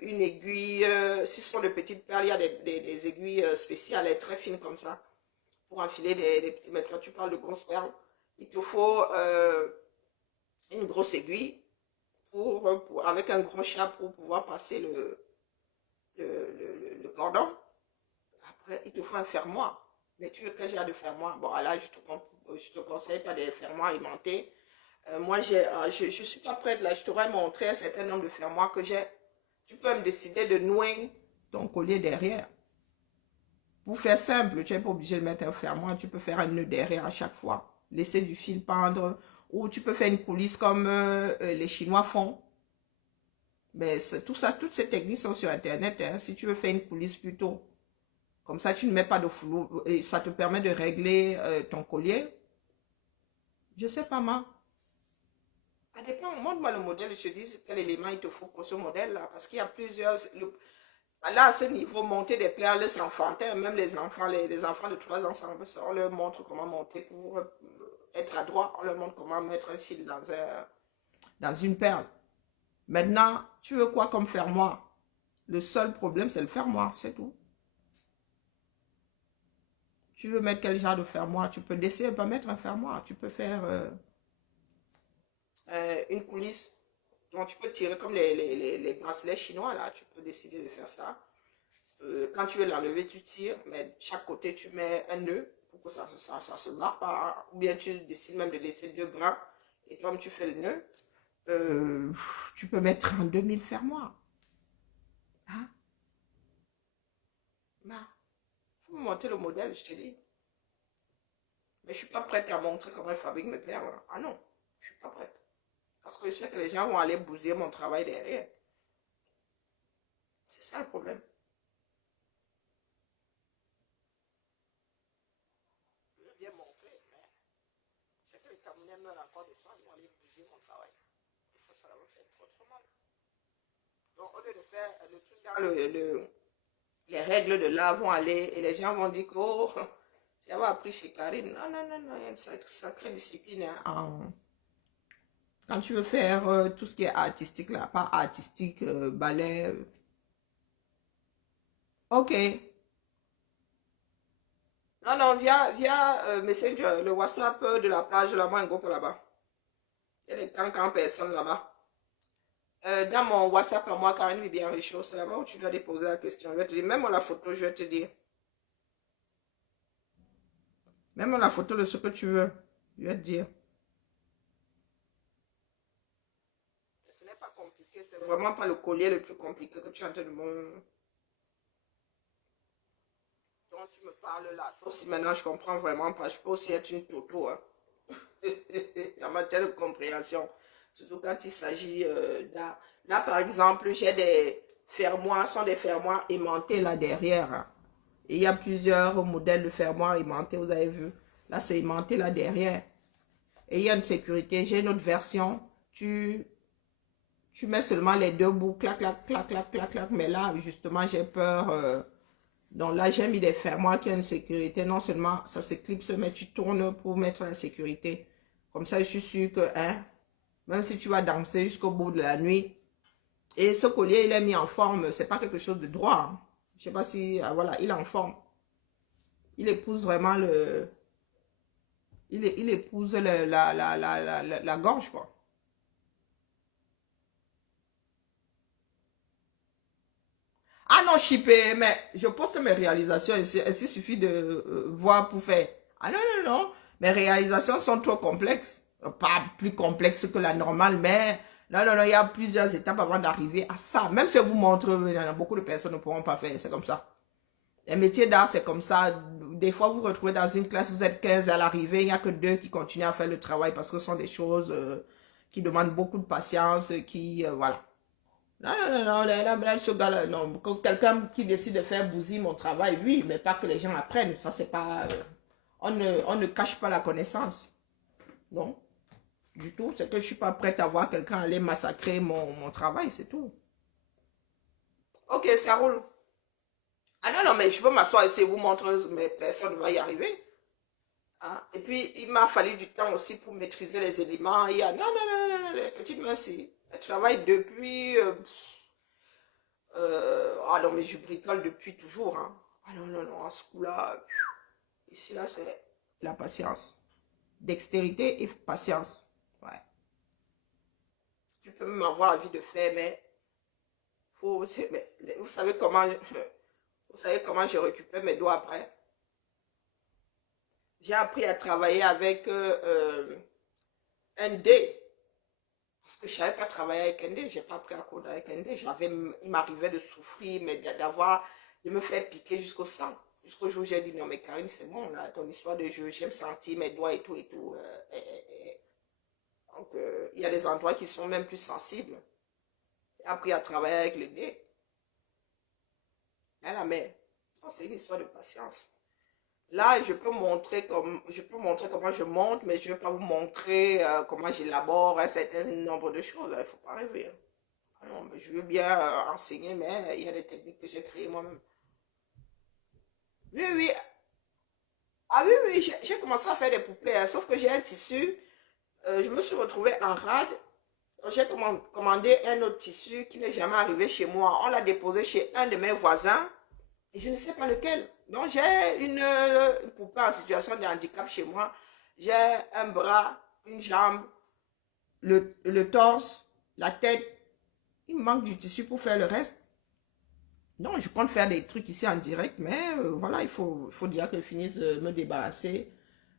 Une aiguille, si ce sont de petites perles, il y a des aiguilles spéciales, très fines comme ça. Pour enfiler des petits. Mais quand tu parles de grosses perles, il te faut une grosse aiguille avec un gros chat pour pouvoir passer le cordon. Après, il te faut un fermoir. Mais tu veux quel genre de fermoir? Bon, là, je te conseille pas des fermoirs aimantés. Moi, je ne suis pas prête là. Je t'aurais montré un certain nombre de fermoirs que j'ai. Tu peux me décider de nouer ton collier derrière. Pour faire simple, tu n'es pas obligé de mettre un fermoir. Tu peux faire un nœud derrière à chaque fois. Laisser du fil pendre. Ou tu peux faire une coulisse comme les Chinois font. Mais tout ça, toutes ces techniques sont sur Internet. Hein. Si tu veux faire une coulisse plutôt, comme ça, tu ne mets pas de flou. Et ça te permet de régler ton collier. Je sais pas, moi. Ça dépend. Montre-moi le modèle. Je te dis quel élément il te faut pour ce modèle-là. Parce qu'il y a plusieurs... Là, à ce niveau, monter des perles, c'est enfantin. Même les enfants de 3 ans, on leur montre comment monter pour être adroit. On leur montre comment mettre un fil dans une perle. Maintenant, tu veux quoi comme fermoir? Le seul problème, c'est le fermoir, c'est tout. Tu veux mettre quel genre de fermoir? Tu peux décider de ne pas mettre un fermoir. Tu peux faire une coulisse. Donc, tu peux tirer comme les bracelets chinois, là. Tu peux décider de faire ça. Quand tu veux l'enlever, tu tires, mais chaque côté, tu mets un nœud pour que ça se barre pas. Ou bien tu décides même de laisser 2 bras. Et comme tu fais le nœud, tu peux mettre 32 000 fermoirs. Hein? Bah, faut me montrer le modèle, je te dis. Mais je ne suis pas prête à montrer comment je fabrique mes perles. Ah non, je ne suis pas prête. Parce que je sais que les gens vont aller bousiller mon travail derrière. C'est ça le problème. Je vais bien montrer, mais c'est que les Camerounais meurent encore de faim, ils vont aller bousiller mon travail. Il faut ça va faire trop mal. Donc au lieu de faire le truc dans les règles de l'art vont aller et les gens vont dire que oh, j'avais appris chez Karine. Non, non, non, non, il y a une sacrée discipline hein, Quand tu veux faire tout ce qui est artistique, là, pas artistique, ballet. Ok. Non, non, via Messenger, le WhatsApp de la page de la main groupe là-bas. Il y a les 40 personnes là-bas. Dans mon WhatsApp à moi, Karine Viviane Richaud, c'est là-bas où tu dois déposer la question. Je vais te dire, même la photo, je vais te dire. Même la photo de ce que tu veux, je vais te dire. Ce n'est pas compliqué, c'est vraiment pas le collier le plus compliqué que tu as en train de me... dont tu me parles là. Sauf si maintenant je comprends vraiment pas, je peux aussi être une toto, hein. En matière de compréhension. Surtout quand il s'agit d'art. Là, par exemple, j'ai des fermoirs, sont des fermoirs aimantés là derrière, hein. Et il y a plusieurs modèles de fermoirs aimantés, vous avez vu. Là, c'est aimanté là derrière. Et il y a une sécurité. J'ai une autre version. Tu mets seulement les deux bouts, clac, clac, clac, clac, clac, clac. Mais là, justement, j'ai peur. Donc là, j'ai mis des fermoirs qui ont une sécurité. Non seulement ça se clipse, mais tu tournes pour mettre la sécurité. Comme ça, je suis sûre que, hein, même si tu vas danser jusqu'au bout de la nuit. Et ce collier, il est mis en forme. C'est pas quelque chose de droit, hein. Je sais pas si, voilà, il est en forme. Il épouse vraiment le... Il épouse la gorge, quoi. Ah non, chippé, mais je poste mes réalisations ici. Il suffit de voir pour faire. Ah non, non, non. Mes réalisations sont trop complexes. Pas plus complexes que la normale, mais non, non, non, il y a plusieurs étapes avant d'arriver à ça. Même si je vous montre, beaucoup de personnes ne pourront pas faire. C'est comme ça. Les métiers d'art, c'est comme ça. Des fois, vous vous retrouvez dans une classe, vous êtes 15 à l'arrivée, il n'y a que 2 qui continuent à faire le travail parce que ce sont des choses qui demandent beaucoup de patience, voilà. Non, non, non, non, ce gars-là, non. Quelqu'un qui décide de faire bousiller mon travail, oui, mais pas que les gens apprennent. Ça, c'est pas... on ne cache pas la connaissance. Non, du tout. C'est que je suis pas prête à voir quelqu'un aller massacrer mon travail, c'est tout. Ok, ça roule. Ah non, non, mais je peux m'asseoir ici et vous montrer, mais personne ne va y arriver. Hein. Et puis, il m'a fallu du temps aussi pour maîtriser les éléments. Il y a, non, non, non, non, non, les petites mains, si. Elle travaille depuis... ah non, mais je bricole depuis toujours, hein. Ah non, non, non, à ce coup-là, ici, là, c'est la patience. Dextérité et patience. Ouais. Tu peux même avoir envie de faire, mais faut, mais vous savez comment, vous savez comment je récupère mes doigts après. J'ai appris à travailler avec un dé. Parce que je ne savais pas travailler avec un dé. Je n'ai pas appris à coudre avec un dé. Il m'arrivait de souffrir, mais de me faire piquer jusqu'au sang. Jusqu'au jour où j'ai dit, non mais Karine, c'est bon, là, ton histoire de jeu, j'aime sentir mes doigts et tout et tout. Donc, il y a des endroits qui sont même plus sensibles. J'ai appris à travailler avec le dé. Mais c'est une histoire de patience. Là, je peux montrer comment je monte, mais je ne vais pas vous montrer comment j'élabore un certain nombre de choses. Il ne faut pas rêver. Ah non, mais je veux bien enseigner, mais il y a des techniques que j'ai créées moi-même. Oui, oui. Ah oui, oui, j'ai commencé à faire des poupées, hein, sauf que j'ai un tissu. Je me suis retrouvée en rade. J'ai commandé un autre tissu qui n'est jamais arrivé chez moi. On l'a déposé chez un de mes voisins. Et je ne sais pas lequel. Donc, j'ai une poupée en situation de handicap chez moi. J'ai un bras, une jambe, le torse, la tête. Il me manque du tissu pour faire le reste. Non, je compte faire des trucs ici en direct, mais voilà, il faut déjà que je finisse de me débarrasser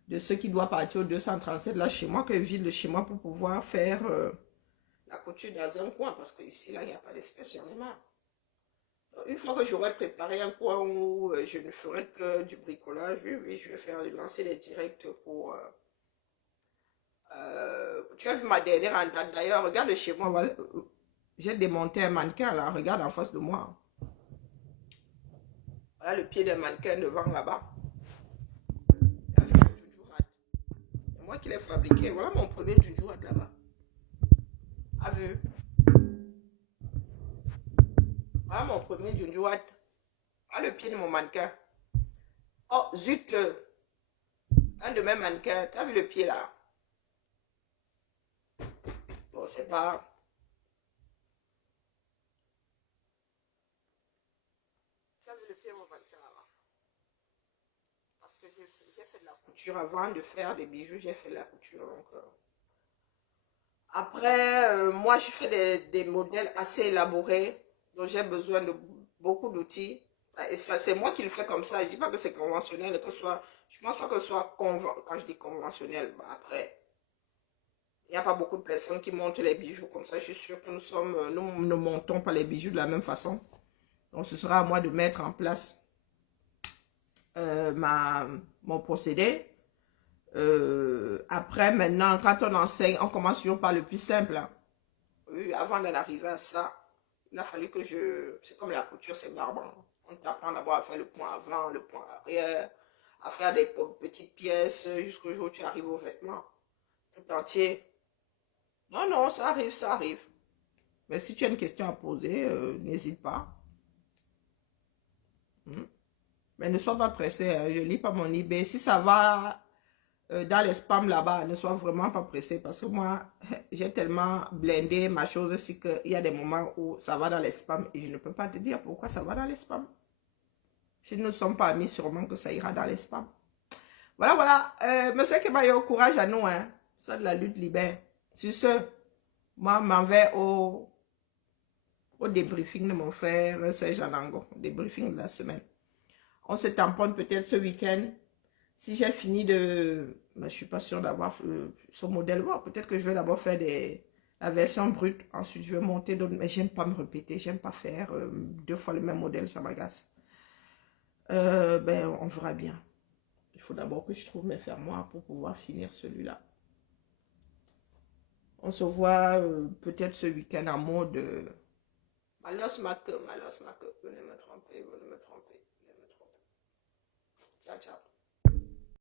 de ce qui doit partir au 237 là chez moi, que je vide le chez moi pour pouvoir faire la couture dans un coin, parce qu'ici, là, il n'y a pas d'espèce, j'en ai marre. Une fois que j'aurai préparé un coin où je ne ferai que du bricolage, oui, oui, je vais lancer les directs pour... tu as vu ma dernière en date d'ailleurs, regarde chez moi, voilà, j'ai démonté un mannequin là, regarde en face de moi. Voilà le pied d'un mannequin devant là-bas. C'est moi qui l'ai fabriqué, voilà mon premier Juju là-bas. A vu? Voilà mon premier Juju. Voilà le pied de mon mannequin. Oh, zut! Un de mes mannequins, tu as vu le pied là? Donc, c'est pas... Tu as vu le pied mon mannequin là-bas? Parce que j'ai fait de la couture avant de faire des bijoux, j'ai fait de la couture. Donc, après, moi, je fais des modèles assez élaborés, donc j'ai besoin de beaucoup d'outils. Et ça, c'est moi qui le fais comme ça. Je dis pas que c'est conventionnel, que ce soit, je pense pas que ce soit quand je dis conventionnel, bah, après, il n'y a pas beaucoup de personnes qui montent les bijoux comme ça. Je suis sûre que nous ne montons pas les bijoux de la même façon. Donc, ce sera à moi de mettre en place mon procédé. Après, maintenant, quand on enseigne, on commence toujours par le plus simple. Hein. Oui, avant d'en arriver à ça, il a fallu que je... C'est comme la couture, c'est barbant. On t'apprend d'abord à faire le point avant, le point arrière, à faire des petites pièces jusqu'au jour où tu arrives au vêtement tout entier. Non, non, ça arrive, ça arrive. Mais si tu as une question à poser, n'hésite pas. Mais ne sois pas pressé, hein. Je ne lis pas mon eBay. Si ça va dans les spams là-bas, ne sois vraiment pas pressé. Parce que moi, j'ai tellement blindé ma chose aussi qu'il y a des moments où ça va dans les spams et je ne peux pas te dire pourquoi ça va dans les spams. Si nous ne sommes pas amis, sûrement que ça ira dans les spams. Voilà, voilà. Monsieur Kebayo, courage à nous. Hein. Ça de la lutte libère. Sur ce, moi, m'en vais au débriefing de mon frère Serge Anango. Débriefing de la semaine. On se tamponne peut-être ce week-end. Si j'ai fini de... Ben, je ne suis pas sûre d'avoir ce modèle. Bon, peut-être que je vais d'abord faire la version brute. Ensuite, je vais monter d'autres. Mais j'aime pas me répéter. J'aime pas faire 2 fois le même modèle. Ça m'agace. Ben, on verra bien. Il faut d'abord que je trouve mes fermoirs pour pouvoir finir celui-là. On se voit peut-être ce week-end en mode... Malos ma queue. Venez me tromper, venez me tromper, venez me tromper. Ciao, ciao.